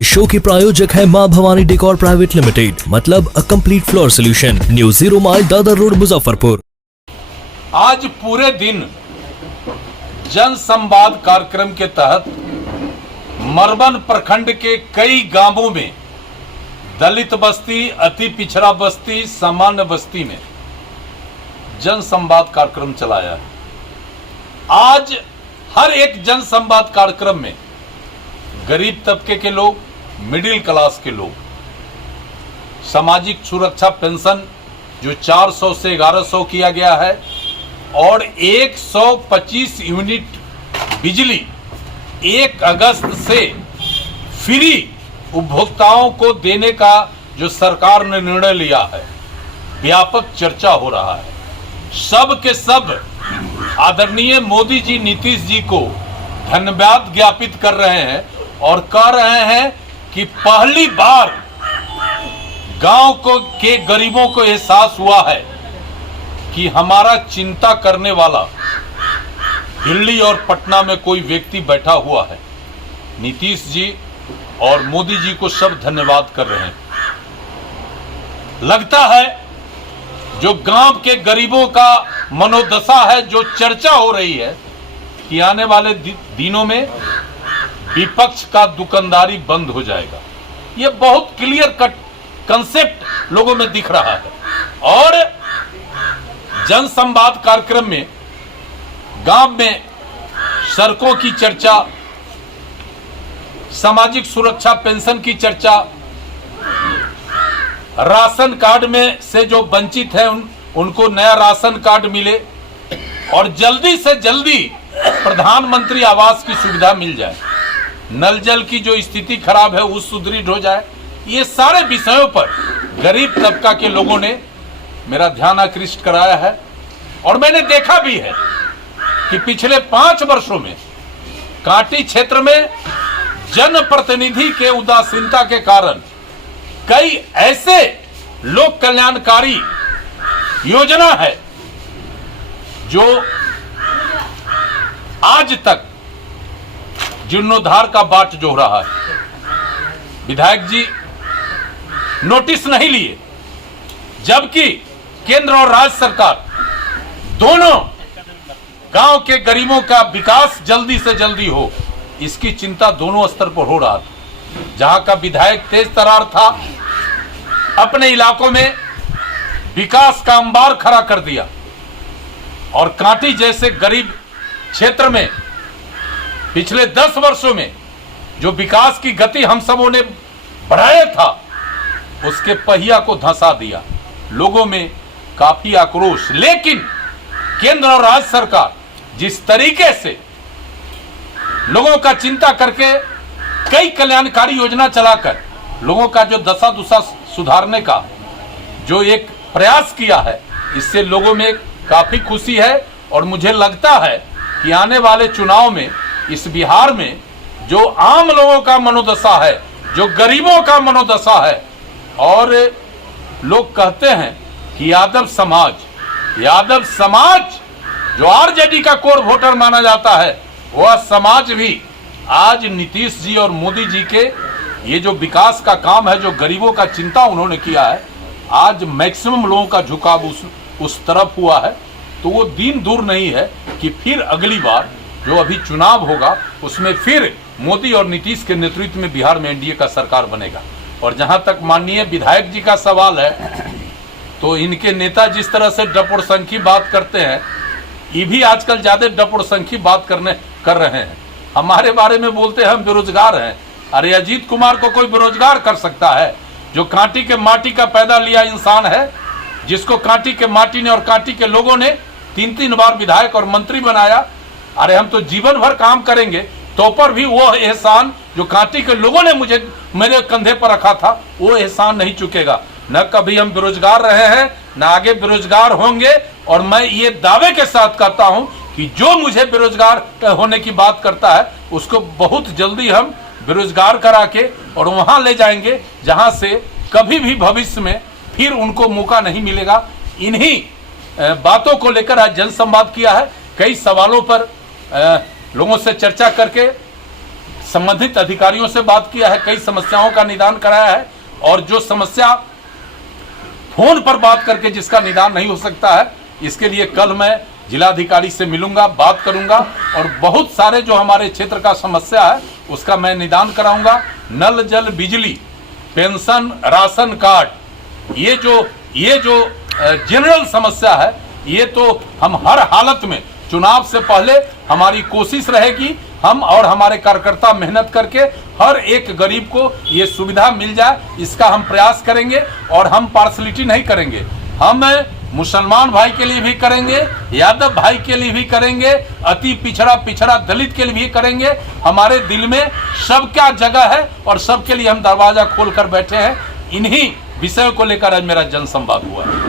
Show के प्रायोजक है मां भवानी डेकोर प्राइवेट लिमिटेड, मतलब a complete floor solution, new 0 mile Dadar road Muzaffarpur. आज पूरे दिन जन संवाद कार्यक्रम के तहत मरबन प्रखंड के कई गांवों में दलित बस्ती, अति पिछड़ा बस्ती, सामान्य बस्ती में जन संवाद कार्यक्रम चलाया है। आज हर एक जन संवाद कार्यक्रम में गरीब तबके के लोग, मिडिल क्लास के लोग, सामाजिक सुरक्षा पेंशन जो 400 से 1100 किया गया है और 125 यूनिट बिजली 1 अगस्त से फ्री उपभोक्ताओं को देने का जो सरकार ने निर्णय लिया है, व्यापक चर्चा हो रहा है। सब के सब आदरणीय मोदी जी, नीतीश जी को धन्यवाद ज्ञापित कर रहे हैं और कह रहे हैं कि पहली बार गांव के गरीबों को एहसास हुआ है कि हमारा चिंता करने वाला दिल्ली और पटना में कोई व्यक्ति बैठा हुआ है। नीतीश जी और मोदी जी को सब धन्यवाद कर रहे हैं। लगता है जो गांव के गरीबों का मनोदशा है, जो चर्चा हो रही है कि आने वाले दिनों में विपक्ष का दुकानदारी बंद हो जाएगा। ये बहुत क्लियर कट कंसेप्ट लोगों में दिख रहा है। और जन संवाद कार्यक्रम में गांव में सड़कों की चर्चा, सामाजिक सुरक्षा पेंशन की चर्चा, राशन कार्ड में से जो वंचित है उनको नया राशन कार्ड मिले और जल्दी से जल्दी प्रधानमंत्री आवास की सुविधा मिल जाए, नल जल की जो स्थिति खराब है वो सुदृढ़ हो जाए। ये सारे विषयों पर गरीब तबका के लोगों ने मेरा ध्यान आकृष्ट कराया है। और मैंने देखा भी है कि पिछले 5 वर्षों में कांटी क्षेत्र में जनप्रतिनिधि के उदासीनता के कारण कई ऐसे लोक कल्याणकारी योजना है जो आज तक जीर्णोद्धार का बाट जोह रहा है। विधायक जी नोटिस नहीं लिए, जबकि केंद्र और राज्य सरकार दोनों गांव के गरीबों का विकास जल्दी से जल्दी हो, इसकी चिंता दोनों स्तर पर हो रहा था। जहां का विधायक तेज तर्रार था, अपने इलाकों में विकास का अंबार खड़ा कर दिया और कांटी जैसे गरीब क्षेत्र में पिछले 10 वर्षों में जो विकास की गति हम सबों ने बढ़ाया था, उसके पहिया को धंसा दिया। लोगों में काफी आक्रोश। लेकिन केंद्र और राज्य सरकार जिस तरीके से लोगों का चिंता करके कई कल्याणकारी योजना चलाकर लोगों का जो दशा दुशा सुधारने का जो एक प्रयास किया है, इससे लोगों में काफी खुशी है। और मुझे लगता है कि आने वाले चुनाव में इस बिहार में जो आम लोगों का मनोदशा है, जो गरीबों का मनोदशा है, और लोग कहते हैं कि यादव समाज जो आरजेडी का कोर वोटर माना जाता है, वह समाज भी आज नीतीश जी और मोदी जी के ये जो विकास का काम है, जो गरीबों का चिंता उन्होंने किया है, आज मैक्सिमम लोगों का झुकाव उस तरफ हुआ है। तो वो दिन दूर नहीं है कि फिर अगली बार जो अभी चुनाव होगा उसमें फिर मोदी और नीतीश के नेतृत्व में बिहार में एनडीए का सरकार बनेगा। और जहां तक माननीय विधायक जी का सवाल है, तो इनके नेता जिस तरह से डपोरसंखी बात करते हैं, ये भी आजकल ज्यादा डपोरसंखी बात कर रहे हैं। हमारे बारे में बोलते हैं हम बेरोजगार हैं। अरे अजीत कुमार को कोई बेरोजगार कर सकता है? जो कांटी के माटी का पैदा लिया इंसान है, जिसको कांटी के माटी ने और कांटी के लोगों ने 3-3 बार विधायक और मंत्री बनाया। अरे हम तो जीवन भर काम करेंगे तो पर भी वो एहसान जो कांटी के लोगों ने मेरे कंधे पर रखा था, वो एहसान नहीं चुकेगा। न कभी हम बेरोजगार रहे हैं, न आगे बेरोजगार होंगे। और मैं ये दावे के साथ कहता हूं कि जो मुझे बेरोजगार होने की बात करता है, उसको बहुत जल्दी हम बेरोजगार करा के और वहां ले जाएंगे जहां से कभी भी भविष्य में फिर उनको मौका नहीं मिलेगा। इन्हीं बातों को लेकर आज जनसंवाद किया है। कई सवालों पर लोगों से चर्चा करके संबंधित अधिकारियों से बात किया है, कई समस्याओं का निदान कराया है, और जो समस्या फोन पर बात करके जिसका निदान नहीं हो सकता है, इसके लिए कल मैं जिलाधिकारी से मिलूंगा, बात करूंगा, और बहुत सारे जो हमारे क्षेत्र का समस्या है उसका मैं निदान कराऊंगा। नल जल बिजली, पेंशन, राशन कार्ड, ये जो जनरल समस्या है, ये तो हम हर हालत में, चुनाव से पहले हमारी कोशिश रहेगी, हम और हमारे कार्यकर्ता मेहनत करके हर एक गरीब को ये सुविधा मिल जाए, इसका हम प्रयास करेंगे। और हम पार्शलिटी नहीं करेंगे, हम मुसलमान भाई के लिए भी करेंगे, यादव भाई के लिए भी करेंगे, अति पिछड़ा दलित के लिए भी करेंगे। हमारे दिल में सबका जगह है और सबके लिए हम दरवाजा खोल कर बैठे हैं। इन्हीं विषयों को लेकर आज मेरा जनसंवाद हुआ है।